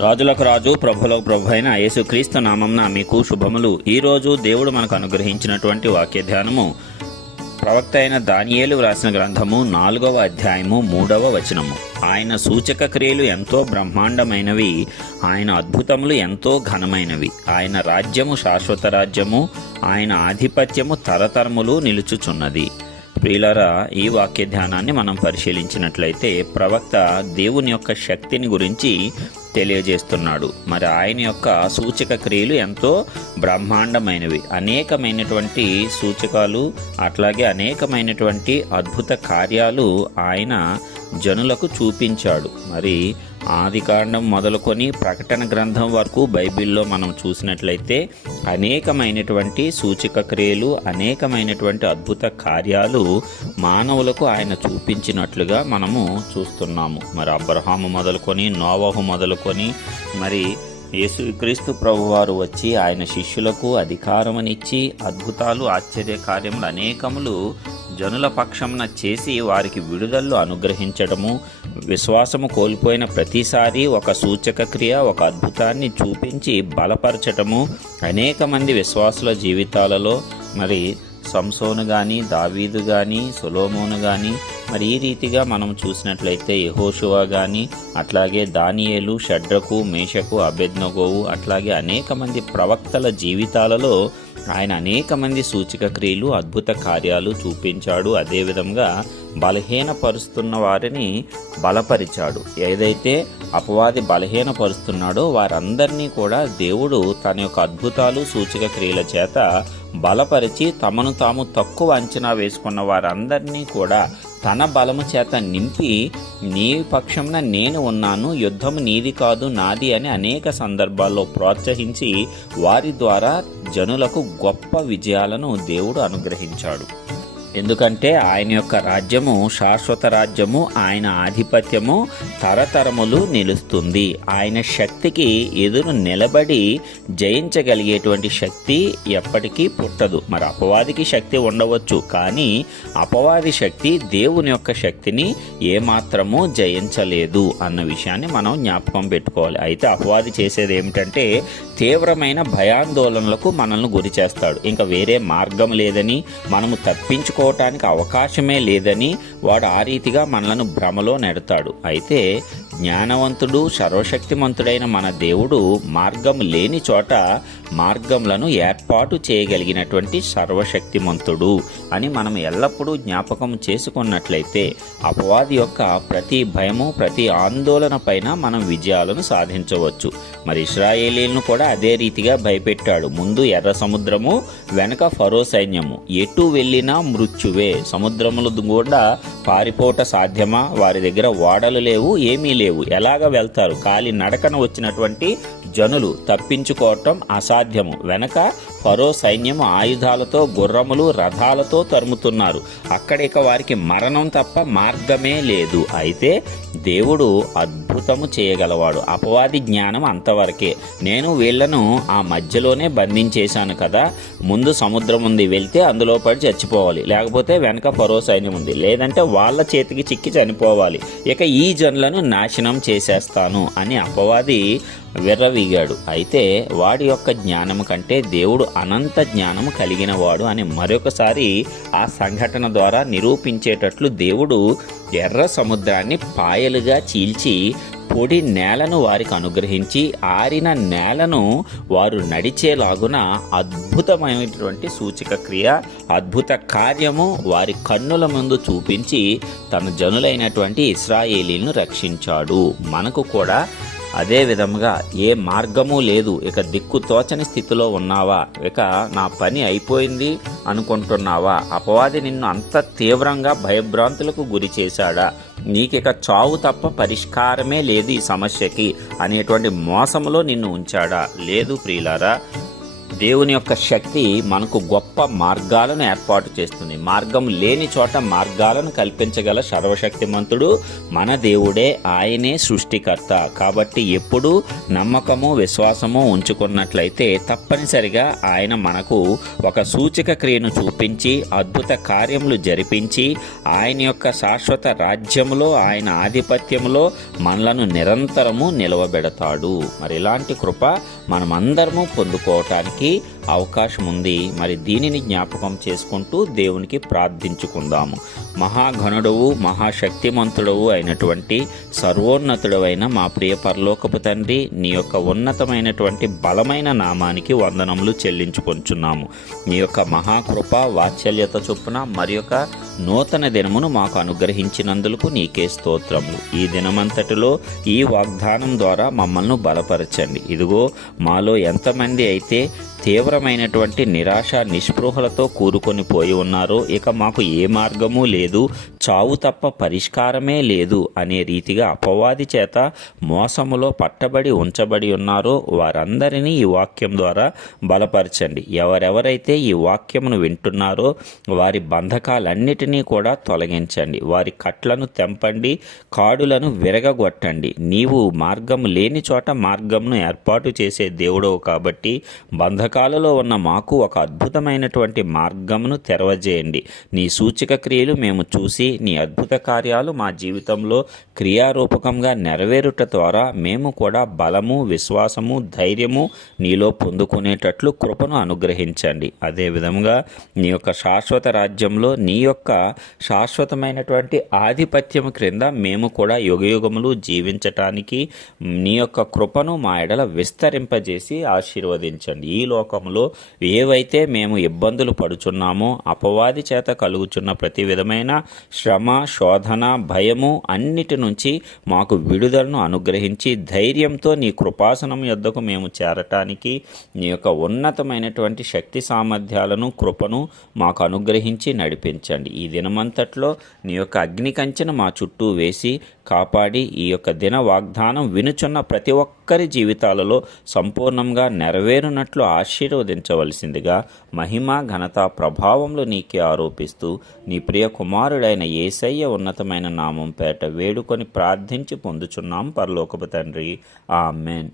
రాజులకు రాజు ప్రభులకు ప్రభు అయిన యేసుక్రీస్తు నామంన మీకు శుభములు. ఈ రోజు దేవుడు మనకు అనుగ్రహించినటువంటి వాక్య ధ్యానము ప్రవక్త అయిన దానియేలు వ్రాసిన గ్రంథము నాలుగవ అధ్యాయము మూడవ వచనము. ఆయన సూచక క్రియలు ఎంతో బ్రహ్మాండమైనవి ఆయన అద్భుతములు ఎంతో ఘనమైనవి. ఆయన రాజ్యము శాశ్వత రాజ్యము ఆయన ఆధిపత్యము తరతరములు నిలుచుచున్నది. ప్రియులరా ఈ వాక్య ధ్యానాన్ని మనం పరిశీలించినట్లయితే ప్రవక్త దేవుని యొక్క శక్తిని గురించి తెలియజేస్తున్నాడు. మరి ఆయన యొక్క సూచక క్రియలు ఎంతో బ్రహ్మాండమైనవి. అనేకమైనటువంటి సూచకాలు అట్లాగే అనేకమైనటువంటి అద్భుత కార్యాలు ఆయన జనులకు చూపించాడు. మరి ఆదికాండం మొదలుకొని ప్రకటన గ్రంథం వరకు బైబిల్లో మనం చూసినట్లయితే అనేకమైనటువంటి సూచక క్రియలు అనేకమైనటువంటి అద్భుత కార్యాలు మానవులకు ఆయన చూపించినట్లుగా మనము చూస్తున్నాము. మరి అబ్రహాము మొదలుకొని నోవహు మొదలుకొని మరి యేసుక్రీస్తు ప్రభువారు వచ్చి ఆయన శిష్యులకు అధికారమనిచ్చి అద్భుతాలు ఆశ్చర్య కార్యములు అనేకములు జనుల పక్షంన చేసి వారికి విడుదలను అనుగ్రహించడము విశ్వాసము కోల్పోయిన ప్రతిసారి ఒక సూచక క్రియ ఒక అద్భుతాన్ని చూపించి బలపరచటము అనేక మంది విశ్వాసుల జీవితాలలో మరి సంసోను కానీ దావీదు కానీ సొలోమోను కానీ మరి ఈ రీతిగా మనం చూసినట్లయితే యహోషువా కానీ అట్లాగే దానియేలు షడ్రకు మేషకు అభెజ్ఞగోవు అట్లాగే అనేక మంది ప్రవక్తల జీవితాలలో ఆయన అనేక మంది సూచిక క్రియలు అద్భుత కార్యాలు చూపించాడు. అదేవిధంగా బలహీనపరుస్తున్న వారిని బలపరిచాడు. ఏదైతే అపవాది బలహీనపరుస్తున్నాడో వారందరినీ కూడా దేవుడు తన యొక్క అద్భుతాలు సూచిక క్రియల చేత బలపరిచి తమను తాము తక్కువ అంచనా వేసుకున్న వారందరినీ కూడా తన బలము చేత నింపి నీ పక్షంన నేను ఉన్నాను యుద్ధము నీది కాదు నాది అని అనేక సందర్భాల్లో ప్రోత్సహించి వారి ద్వారా జనులకు గొప్ప విజయాలను దేవుడు అనుగ్రహించాడు. ఎందుకంటే ఆయన యొక్క రాజ్యము శాశ్వత రాజ్యము ఆయన ఆధిపత్యము తరతరములు నిలుస్తుంది. ఆయన శక్తికి ఎదురు నిలబడి జయించగలిగేటువంటి శక్తి ఎప్పటికీ పుట్టదు. మరి అపవాదికి శక్తి ఉండవచ్చు కానీ అపవాది శక్తి దేవుని యొక్క శక్తిని ఏమాత్రము జయించలేదు అన్న విషయాన్ని మనం జ్ఞాపకం పెట్టుకోవాలి. అయితే అపవాది చేసేది ఏమిటంటే తీవ్రమైన భయాందోళనలకు మనల్ని గురి చేస్తాడు ఇంకా వేరే మార్గం లేదని మనము తప్పించుకో తెలుసుకోవటానికి అవకాశమే లేదని వాడు ఆ రీతిగా మనలను భ్రమలో నెడతాడు. అయితే జ్ఞానవంతుడు సర్వశక్తిమంతుడైన మన దేవుడు మార్గం లేని చోట మార్గములను ఏర్పాటు చేయగలిగినటువంటి సర్వశక్తిమంతుడు అని మనం ఎల్లప్పుడూ జ్ఞాపకం చేసుకున్నట్లయితే అపవాది యొక్క ప్రతి భయము ప్రతి ఆందోళన పైన మనం విజయాలను సాధించవచ్చు. మరి ఇస్రాయేలీలను కూడా అదే రీతిగా భయపెట్టాడు. ముందు ఎర్ర సముద్రము వెనక ఫరో సైన్యము. ఎటు వెళ్ళినా మృత్యువే. సముద్రములు కూడా పారిపోట సాధ్యమా? వారి దగ్గర ఓడలు లేవు ఏమీ లేవు. ఎలాగ వెళ్తారు? కాలి నడకన వచ్చినటువంటి జనులు తప్పించుకోవటం అసాధ్యము. వెనక ఫరో సైన్యము ఆయుధాలతో గుర్రములు రథాలతో తరుముతున్నారు. అక్కడిక వారికి మరణం తప్ప మార్గమే లేదు. అయితే దేవుడు అద్భుతము చేయగలవాడు. అపవాది జ్ఞానం అంతవరకే. నేను వీళ్ళను ఆ మధ్యలోనే బంధించేశాను కదా. ముందు సముద్రం ఉంది వెళ్తే అందులో పడి చచ్చిపోవాలి. లేకపోతే వెనక ఫరో సైన్యం ఉంది లేదంటే వాళ్ళ చేతికి చిక్కి చనిపోవాలి. ఇక ఈ జనులను నాశనం చేసేస్తాను అని అపవాది విర్రవీగాడు. అయితే వాడి యొక్క జ్ఞానం కంటే దేవుడు అనంత జ్ఞానము కలిగినవాడు అని మరొకసారి ఆ సంఘటన ద్వారా నిరూపించేటట్లు దేవుడు ఎర్ర సముద్రాన్ని పాయలుగా చీల్చి పొడి నేలను వారికి అనుగ్రహించి ఆరిన నేలను వారు నడిచేలాగున అద్భుతమైనటువంటి సూచిక క్రియ అద్భుత కార్యము వారి కన్నుల ముందు చూపించి తన జనులైనటువంటి ఇస్రాయేలీలను రక్షించాడు. మనకు కూడా అదే విధముగా ఏ మార్గము లేదు. ఇక దిక్కు తోచని స్థితిలో ఉన్నావా? ఇక నా పని అయిపోయింది అనుకుంటున్నావా? అపవాది నిన్ను అంత తీవ్రంగా భయభ్రాంతులకు గురి చేశాడా? నీకిక చావు తప్ప పరిష్కారమే లేదు ఈ సమస్యకి అనేటువంటి మోసములో నిన్ను ఉంచాడా? లేదు ప్రియులారా దేవుని యొక్క శక్తి మనకు గొప్ప మార్గాలను ఏర్పాటు చేస్తుంది. మార్గం లేని చోట మార్గాలను కల్పించగల సర్వశక్తిమంతుడు మన దేవుడే ఆయనే సృష్టికర్త. కాబట్టి ఎప్పుడు నమ్మకము విశ్వాసము ఉంచుకున్నట్లయితే తప్పనిసరిగా ఆయన మనకు ఒక సూచక క్రియను చూపించి అద్భుత కార్యములు జరిపించి ఆయన యొక్క శాశ్వత రాజ్యములో ఆయన ఆధిపత్యములో మనలను నిరంతరము నిలవబెడతాడు. మరి ఇలాంటి కృప మనమందరము పొందుకోవటానికి అవకాశం ఉంది మరి దీనిని జ్ఞాపకం చేసుకుంటూ దేవునికి ప్రార్థించుకుందాము. మహాఘనుడవు మహాశక్తిమంతుడవు అయినటువంటి సర్వోన్నతుడవైన మా ప్రియ పరలోకపు తండ్రి నీ యొక్క ఉన్నతమైనటువంటి బలమైన నామానికి వందనములు చెల్లించుకొంచున్నాము. నీ యొక్క మహాకృప వాత్సల్యత చొప్పున మరి యొక్క నూతన దినమును మాకు అనుగ్రహించినందులకు నీకే స్తోత్రము ఈ దినమంతటిలో ఈ వాగ్దానం ద్వారా మమ్మల్ని బలపరచండి. ఇదిగో మాలో ఎంతమంది అయితే తీవ్రమైనటువంటి నిరాశ నిస్పృహలతో కూరుకొని పోయి ఉన్నారు. ఇక మాకు ఏ మార్గము లేదు. చావు తప్ప పరిష్కారమే లేదు అనే రీతిగా అపవాది చేత మోసములో పట్టబడి ఉంచబడి ఉన్నారో వారందరినీ ఈ వాక్యం ద్వారా బలపరచండి. ఎవరెవరైతే ఈ వాక్యమును వింటున్నారో వారి బంధకాలన్నిటినీ కూడా తొలగించండి. వారి కట్లను తెంపండి కాడులను విరగగొట్టండి. నీవు మార్గం లేని చోట మార్గంను ఏర్పాటు చేసే దేవుడవు కాబట్టి బంధకాలలో ఉన్న మాకు ఒక అద్భుతమైనటువంటి మార్గమును తెరవజేయండి. నీ సూచక క్రియలు మేము చూసి నీ అద్భుత కార్యాలు మా జీవితంలో క్రియారూపకంగా నెరవేరుట ద్వారా మేము కూడా బలము విశ్వాసము ధైర్యము నీలో పొందుకునేటట్లు కృపను అనుగ్రహించండి. అదేవిధంగా నీ యొక్క శాశ్వత రాజ్యంలో నీ యొక్క శాశ్వతమైనటువంటి ఆధిపత్యం క్రింద మేము కూడా యుగయుగములు జీవించటానికి నీ యొక్క కృపను మా ఎడల విస్తరింపజేసి ఆశీర్వదించండి. ఈ లోకంలో ఏవైతే మేము ఇబ్బందులు పడుచున్నామో అపవాది చేత కలుగుచున్న ప్రతి విధమైన శ్రమ శోధన భయము అన్నిటి నుంచి మాకు విడుదలను అనుగ్రహించి ధైర్యంతో నీ కృపాసనం యొద్దకు మేము చేరటానికి నీ యొక్క ఉన్నతమైనటువంటి శక్తి సామర్థ్యాలను కృపను మాకు అనుగ్రహించి నడిపించండి. ఈ దినమంతట్లో నీ యొక్క అగ్ని కంచెను మా చుట్టూ వేసి కాపాడి ఈ యొక్క దిన వాగ్దానం వినుచున్న ప్రతి ఒక్కరి జీవితాలలో సంపూర్ణంగా నెరవేరునట్లు ఆశీర్వదించవలసిందిగా మహిమ ఘనత ప్రభావంలో నీకే ఆరోపిస్తూ నీ ప్రియ కుమారుడైన ఏసయ్య ఉన్నతమైన నామం పేట వేడుకొని ప్రార్థించి పొందుచున్నాం. పరలోకపు తండ్రి. ఆమెన్.